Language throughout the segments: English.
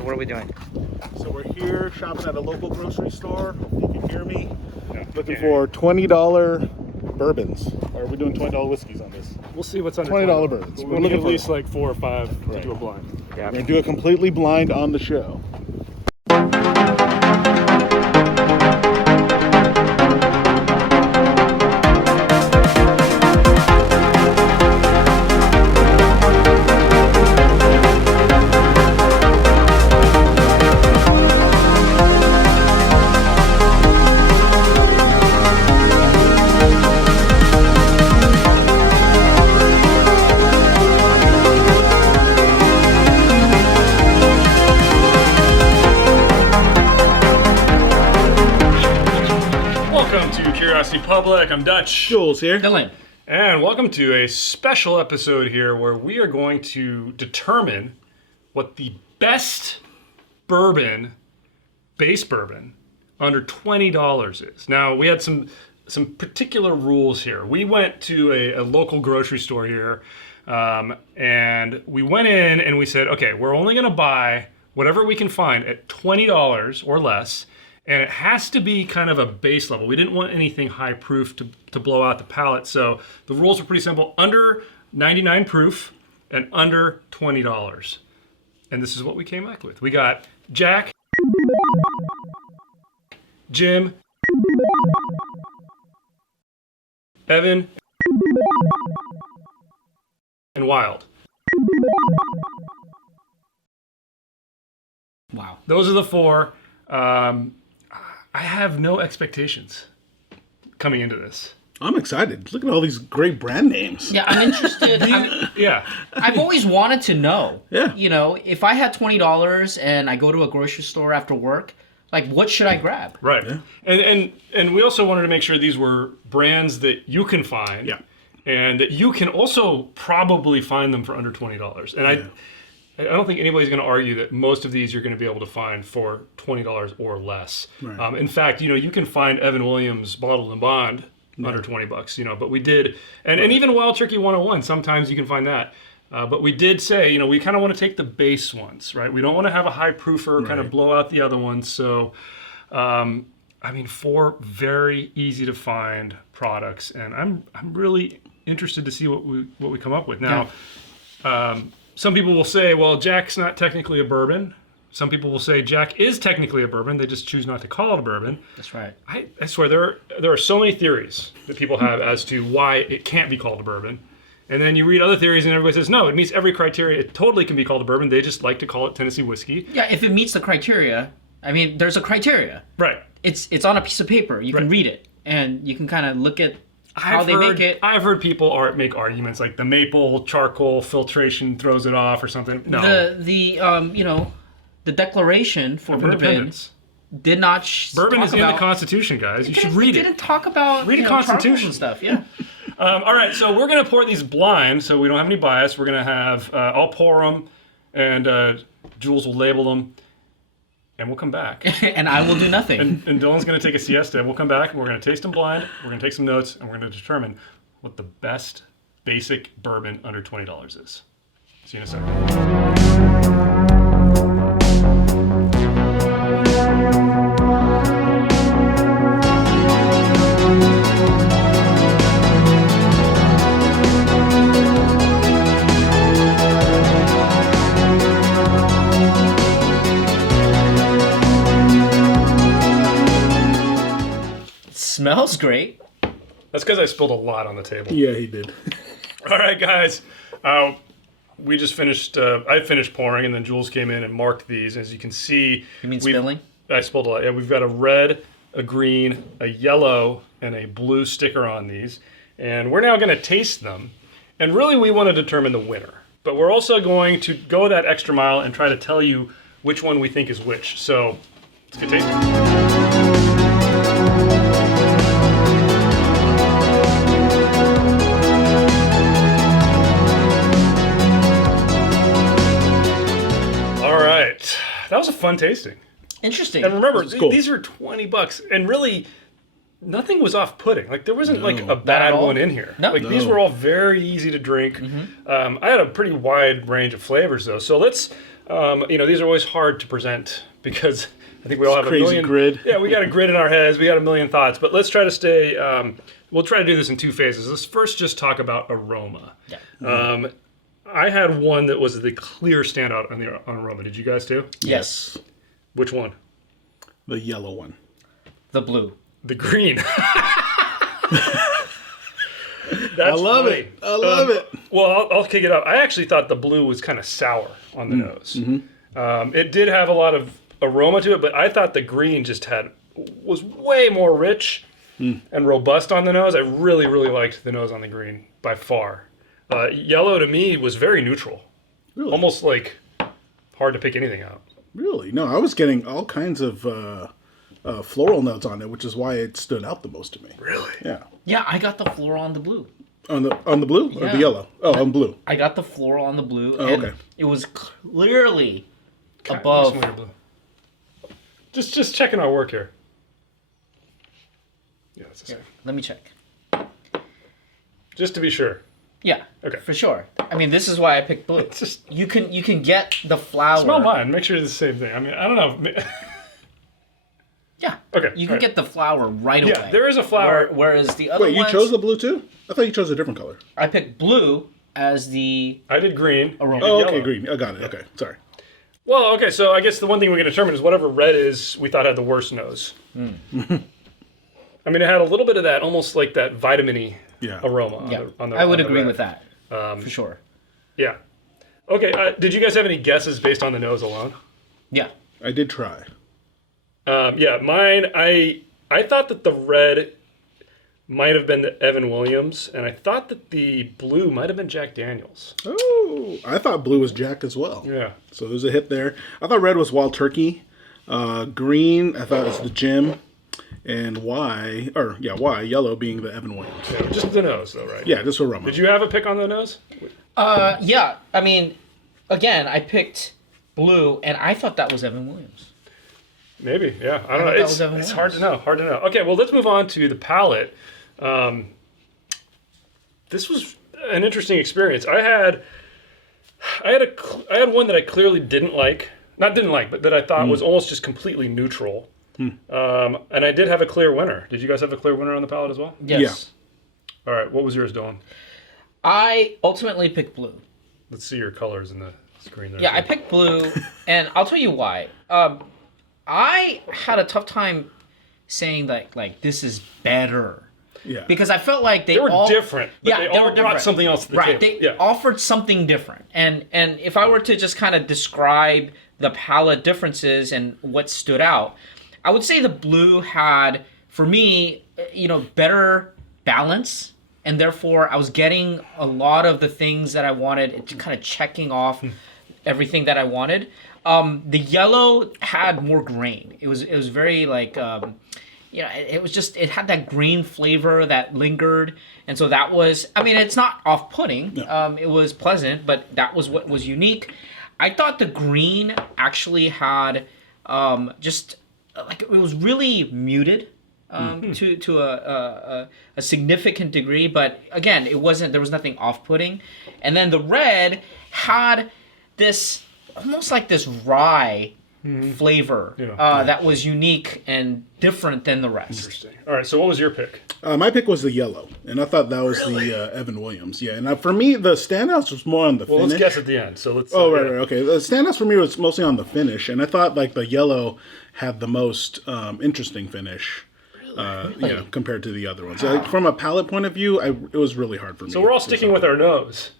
So what are we doing? So we're here shopping at a local grocery store. Hopefully you can hear me. No, Looking for $20 bourbons. Or are we doing $20 whiskeys on this? We'll see what's under $20 bourbons. We're looking at least like 4 or 5 to do a blind. Yeah. We're going to do it completely blind on the show. Public. I'm Dutch. Jules here. Dylan. And welcome to a special episode here where we are going to determine what the best bourbon, base bourbon, under $20 is. Now, we had some particular rules here. We went to a local grocery store here, and we went in and we said, okay, we're only going to buy whatever we can find at $20 or less. And it has to be kind of a base level. We didn't want anything high proof to blow out the palate. So the rules were pretty simple. Under 99 proof and under $20. And this is what we came up with. We got Jack, Jim, Evan, and Wild. Wow. Those are the four. I have no expectations coming into this. I'm excited. Look at all these great brand names. Yeah, I'm interested. Yeah. I've always wanted to know. Yeah. You know, if I had $20 and I go to a grocery store after work, like, what should I grab? Right. Yeah. And we also wanted to make sure these were brands that you can find. Yeah. And that you can also probably find them for under $20. And I don't think anybody's going to argue that most of these you're going to be able to find for $20 or less. Right. In fact, you can find Evan Williams Bottled and Bond under $20, but we did, and even Wild Turkey 101, sometimes you can find that. But we did say, we kind of want to take the base ones, right? We don't want to have a high proofer kind of blow out the other ones. So, four very easy to find products, and I'm really interested to see what we come up with. Now, some people will say, well, Jack's not technically a bourbon. Some people will say Jack is technically a bourbon. They just choose not to call it a bourbon. That's right. I swear there are so many theories that people have as to why it can't be called a bourbon. And then you read other theories and everybody says, no, it meets every criteria. It totally can be called a bourbon. They just like to call it Tennessee whiskey. Yeah, if it meets the criteria, there's a criteria. Right. It's on a piece of paper. You can read it, and you can kind of look at how they make it. I've heard people make arguments like the maple charcoal filtration throws it off or something. No. The declaration for bourbon did not bourbon is in about, the Constitution, guys. You should read it. It didn't talk about read the Constitution and stuff. Yeah. All right, so we're gonna pour these blind, so we don't have any bias. We're gonna have I'll pour them, and Jules will label them, and we'll come back. And I will do nothing. And Dylan's gonna take a siesta, and we'll come back. And we're gonna taste them blind. We're gonna take some notes, and we're gonna determine what the best basic bourbon under $20 is. See you in a second. Smells great. That's because I spilled a lot on the table. Yeah, he did. All right, guys. We just finished. I finished pouring, and then Jules came in and marked these. As you can see, You mean spilling? I spilled a lot. Yeah, we've got a red, a green, a yellow, and a blue sticker on these, and we're now going to taste them. And really, we want to determine the winner. But we're also going to go that extra mile and try to tell you which one we think is which. So let's get tasting. That was a fun tasting. Interesting. And remember, cool. these are $20, and really, nothing was off-putting. Like, there wasn't like a Not bad at all. one in here. No. Like, these were all very easy to drink. I had a pretty wide range of flavors, though. So let's These are always hard to present because I think we all have a crazy million grid. Yeah, we got a grid in our heads. We got a million thoughts, but let's try to stay. We'll try to do this in two phases. Let's first just talk about aroma. Yeah. I had one that was the clear standout on aroma. Did you guys too? Yes. Which one? The yellow one. The blue. The green. I love it. I love it. Well, I'll kick it up. I actually thought the blue was kind of sour on the nose. It did have a lot of aroma to it, but I thought the green was way more rich and robust on the nose. I really, really liked the nose on the green by far. Yellow to me was very neutral. Really? Almost like hard to pick anything out. Really? No, I was getting all kinds of floral notes on it, which is why it stood out the most to me. Really? Yeah. Yeah, I got the floral on the blue. On the blue or Yeah. the yellow? Oh, on blue. I got the floral on the blue. Oh, and okay. It was clearly Okay, above. let me smell your blue. Just checking our work here. Yeah, it's the same. Let me check. Just to be sure. Yeah. Okay. For sure. I mean, this is why I picked blue. It's just You can get the flower. smell mine. Make sure it's the same thing. I mean, I don't know. Yeah. Okay, You can alright. get the flower right Yeah, away. there is a flower. Whereas the other Wait, you ones, chose the blue too? I thought you chose a different color. I picked blue as the I did green. aroma. Oh, okay, Yellow. green. I got it. Okay, sorry. Well, okay, so I guess the one thing we can determine is whatever red is, we thought had the worst nose. I mean, it had a little bit of that, almost like that vitamin-y Yeah. aroma. Yeah. On the I would on the agree red. with that. For sure. Yeah. Okay, did you guys have any guesses based on the nose alone? Yeah. I did try. Yeah, mine, I thought that the red might have been the Evan Williams, and I thought that the blue might have been Jack Daniels. Oh, I thought blue was Jack as well. Yeah. So there's a hit there. I thought red was Wild Turkey. Green, I thought it was the Jim. And yellow being the Evan Williams. Yeah, just the nose, though, right? Yeah, just aroma. Did you have a pick on the nose? Yeah. I mean, again, I picked blue, and I thought that was Evan Williams. Maybe, yeah. I don't know. thought that was Evan It's Williams. hard to know. Okay, well, let's move on to the palate. This was an interesting experience. I had one that I clearly didn't like. Not didn't like, but that I thought was almost just completely neutral. And I did have a clear winner. Did you guys have a clear winner on the palate as well? Yes. All right, what was yours, Dylan? I ultimately picked blue. Let's see your colors in the screen there. Yeah, I picked blue, and I'll tell you why. I had a tough time saying that, like, this is better. Yeah. Because I felt like They were all different, but they all brought something else to the right, table. they offered something different. And if I were to just kind of describe the palate differences and what stood out, I would say the blue had, for me, better balance. And therefore, I was getting a lot of the things that I wanted, it kind of checking off everything that I wanted. The yellow had more grain. It was very like, it had that grain flavor that lingered. And so that was, I mean, it's not off-putting. No. It was pleasant, but that was what was unique. I thought the green actually had it was really muted. To a significant degree, but again, there was nothing off-putting. And then the red had this almost like this rye flavor that was unique and different than the rest. Interesting. All right, so what was your pick? My pick was the yellow, and I thought that was the Evan Williams. Yeah, and for me, the standouts was more on the finish. Let's guess at the end. So let's. Oh, right, okay. The standouts for me was mostly on the finish, and I thought like the yellow had the most interesting finish. Compared to the other ones. Like, from a palate point of view, it was really hard for me. So we're all sticking with our nose.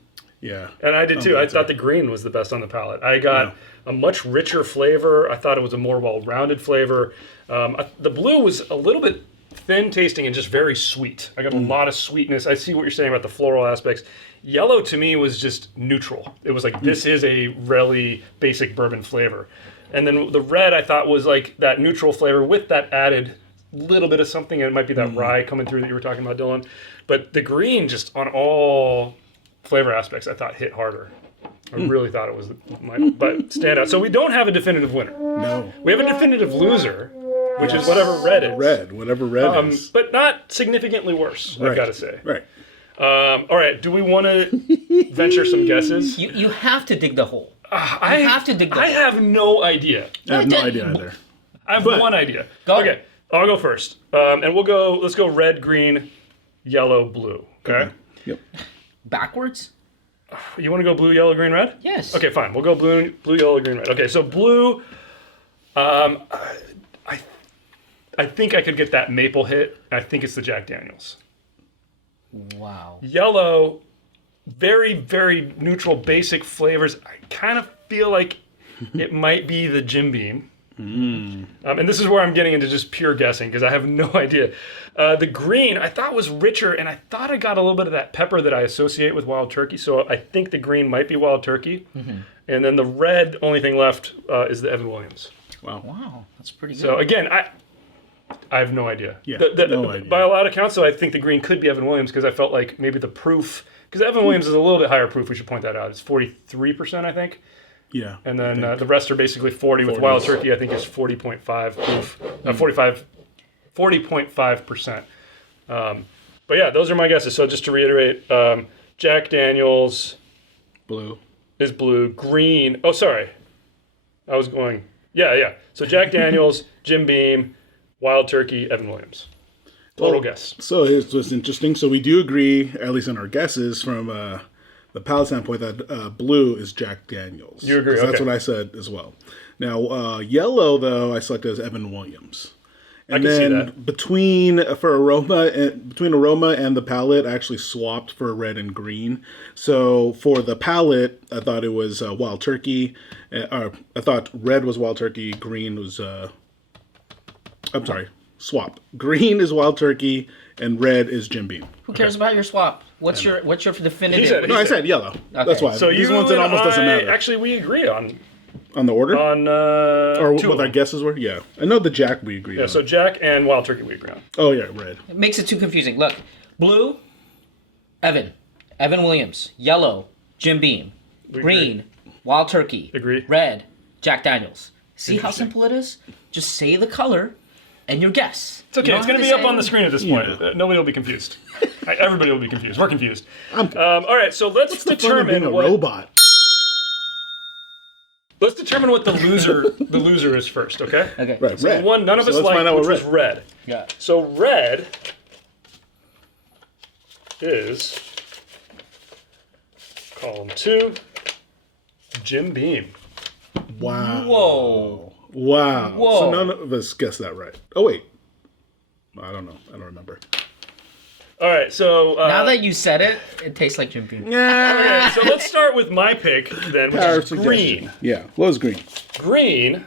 Yeah. And I did too. I thought the green was the best on the palate. I got a much richer flavor. I thought it was a more well-rounded flavor. The blue was a little bit thin tasting and just very sweet. I got a lot of sweetness. I see what you're saying about the floral aspects. Yellow to me was just neutral. It was like, this is a really basic bourbon flavor. And then the red I thought was like that neutral flavor with that added little bit of something, and it might be that rye coming through that you were talking about, Dylan. But the green, just on all flavor aspects, I thought hit harder. I really thought it was my standout. So we don't have a definitive winner. No. We have a definitive loser, which is whatever red is. Whatever red is. But not significantly worse, I've got to say. Right. All right, do we want to venture some guesses? You have to dig the hole. I have to dig the I hole. have no idea. I have no idea either. I have one idea. Go. Okay, I'll go first. And we'll go. Let's go red, green, yellow, blue. Okay. Yep. Backwards? You want to go blue, yellow, green, red? Yes. Okay, fine. We'll go blue, yellow, green, red. Okay, so blue. I think I could get that maple hit. I think it's the Jack Daniels. Wow. Yellow, very, very neutral, basic flavors. I kind of feel like it might be the Jim Beam. And this is where I'm getting into just pure guessing because I have no idea. The green I thought was richer, and I thought I got a little bit of that pepper that I associate with Wild Turkey. So I think the green might be Wild Turkey. And then the red, only thing left is the Evan Williams. Wow. That's pretty good. So again, I have no idea. Yeah, The- no idea. By a lot of accounts, though, I think the green could be Evan Williams because I felt like maybe the proof, because Evan Williams is a little bit higher proof. We should point that out. It's 43%, I think. Yeah. And then the rest are basically 40. With Wild Turkey, I think it's 40.5 proof, 40.5%. But yeah, those are my guesses. So just to reiterate, Jack Daniels Blue. is blue. Green. Oh, sorry. I was going. Yeah. So Jack Daniels, Jim Beam, Wild Turkey, Evan Williams. Total guess. So here's what's interesting. So we do agree, at least in our guesses, from the palate standpoint, that blue is Jack Daniels. You agree, 'Cause That's okay. what I said as well. Now, yellow, though, I selected as Evan Williams. And can see then that. between aroma and the palate, I actually swapped for red and green. So for the palate, I thought it was Wild Turkey. I thought red was Wild Turkey, green was... I'm sorry, swap. Green is Wild Turkey, and red is Jim Beam. Who cares about your swap? What's your definitive? He said- No, I said yellow. That's why. So These you ones, it and almost doesn't matter. Actually, we agree on On the order? or Or what our guesses were? Yeah. I know the Jack we agreed on. So Jack and Wild Turkey we agree on. Oh, yeah, red. It makes it too confusing. Look, blue, Evan Williams. Yellow, Jim Beam. Green, Wild Turkey. Agree. Red, Jack Daniels. See how Interesting. simple it is? Just say the color and your guess. It's okay. You It's don't going to have be say up on the screen at this point. Yeah. Nobody will be confused. Everybody will be confused. We're confused. All right. So let's What's the fun of being determine a what. robot? Let's determine what the loser is first. Okay. Okay. Right, So red. the one none of So us let's liked, find out which what was red. Yeah. So red is column 2, Jim Beam. Wow. Whoa. Wow. Whoa. So none of us guessed that right. Oh, wait. I don't know. I don't remember. All right. So Now that you said it, it tastes like Jim Beam. okay, so let's start with my pick then, which Power is suggestion. green. Yeah. What was green? Green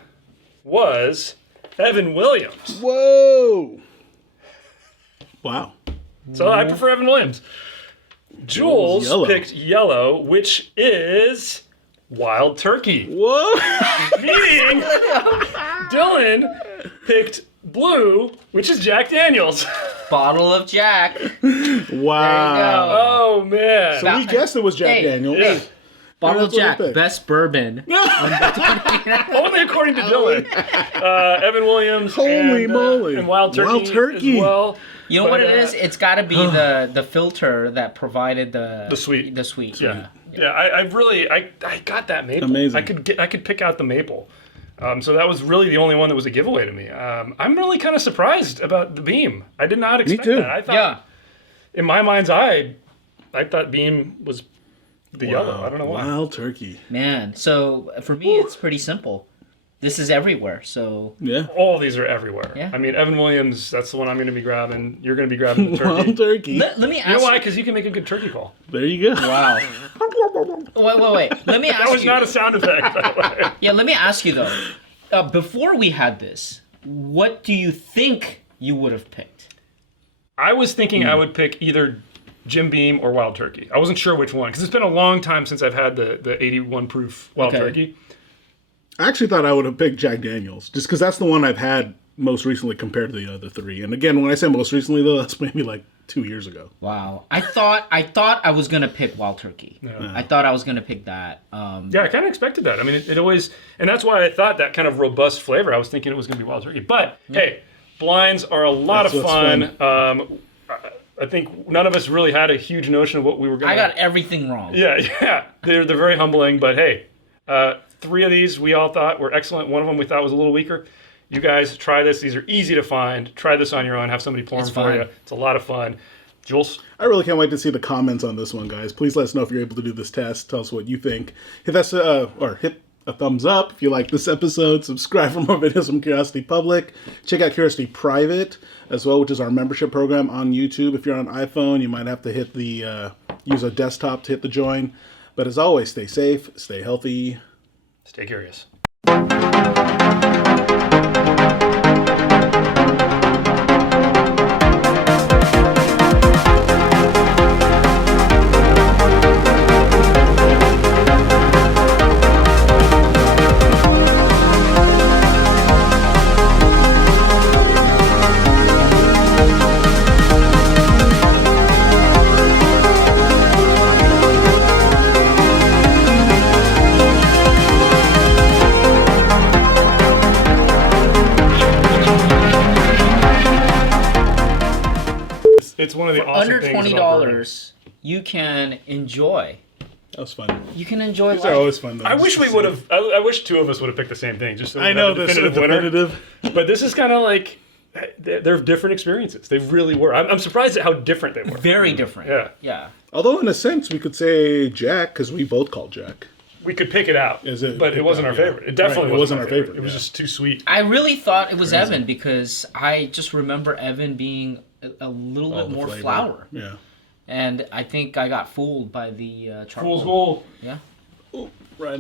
was Evan Williams. Whoa. Wow. So I prefer Evan Williams. Jules yellow. picked yellow, which is Wild Turkey. Whoa. Meaning Dylan picked blue, which is Jack Daniels. Bottle of Jack. Wow. Oh man. So we guessed it was Jack Hey, Daniels. Yeah. Bottle of That's what I Jack, picked. best bourbon. Only according to Dylan. Evan Williams. Holy moly. And Wild Turkey. Wild Turkey. As well. You know what But, it is? It's got to be the filter that provided the sweet. The sweet. Yeah. Yeah, I got that maple. Amazing. I could pick out the maple. So that was really the only one that was a giveaway to me. I'm really kind of surprised about the Beam. I did not expect too. that. I thought, Yeah. in my mind's eye, I thought Beam was the yellow. I don't know why. Wild Turkey. Man, so for me, it's pretty simple. This is everywhere. So Yeah. All of these are everywhere. Yeah. I mean, Evan Williams, that's the one I'm going to be grabbing. You're going to be grabbing the turkey. Wild Turkey. let me ask. You know why? Because you can make a good turkey call. There you go. Wow. Wait. Let me ask That was you. not a sound effect, by the way. Yeah, let me ask you though. Before we had this, what do you think you would have picked? I was thinking I would pick either Jim Beam or Wild Turkey. I wasn't sure which one because it's been a long time since I've had the 81 proof Wild Okay. Turkey. I actually thought I would have picked Jack Daniels, just because that's the one I've had most recently compared to the other three. And again, when I say most recently, though, that's maybe like 2 years ago. Wow. I thought I was gonna pick Wild Turkey. I thought I was gonna pick that. Yeah, I kind of expected that. I mean, it always, and that's why I thought that kind of robust flavor. I was thinking it was going to be Wild Turkey. But hey, blinds are a lot That's of what's fun. I think none of us really had a huge notion of what we were going to. I got everything wrong. Yeah. They're very humbling, but hey, 3 of these we all thought were excellent. One of them we thought was a little weaker. You guys try this. These are easy to find. Try this on your own. Have somebody pour them for fun. you. It's a lot of fun. Jules? I really can't wait to see the comments on this one, guys. Please let us know if you're able to do this test. Tell us what you think. Hit us or hit a thumbs up if you like this episode. Subscribe for more videos from Curiosity Public. Check out Curiosity Private as well, which is our membership program on YouTube. If you're on iPhone, you might have to hit the use a desktop to hit the join. But as always, stay safe, stay healthy, Stay curious. It's one of the awesome Under things $20, about bourbon. you can enjoy. That was fun. You can enjoy These life. are always fun, though. I wish we would have. I wish 2 of us would have picked the same thing. Just so we I could know have a this is definitive winner. definitive. But this is kind of like they're different experiences. They really were. I'm surprised at how different they were. Very different. Yeah. Yeah. Although, in a sense, we could say Jack, because we both called Jack. We could pick it out, but it wasn't our yeah. favorite. It definitely Right, it wasn't wasn't our favorite, It was yeah. just too sweet. I really thought it was Evan because I just remember Evan being a little All bit the more flavor. flour. Yeah. And I think I got fooled by the charcoal. Fool's gold. Yeah. Right on.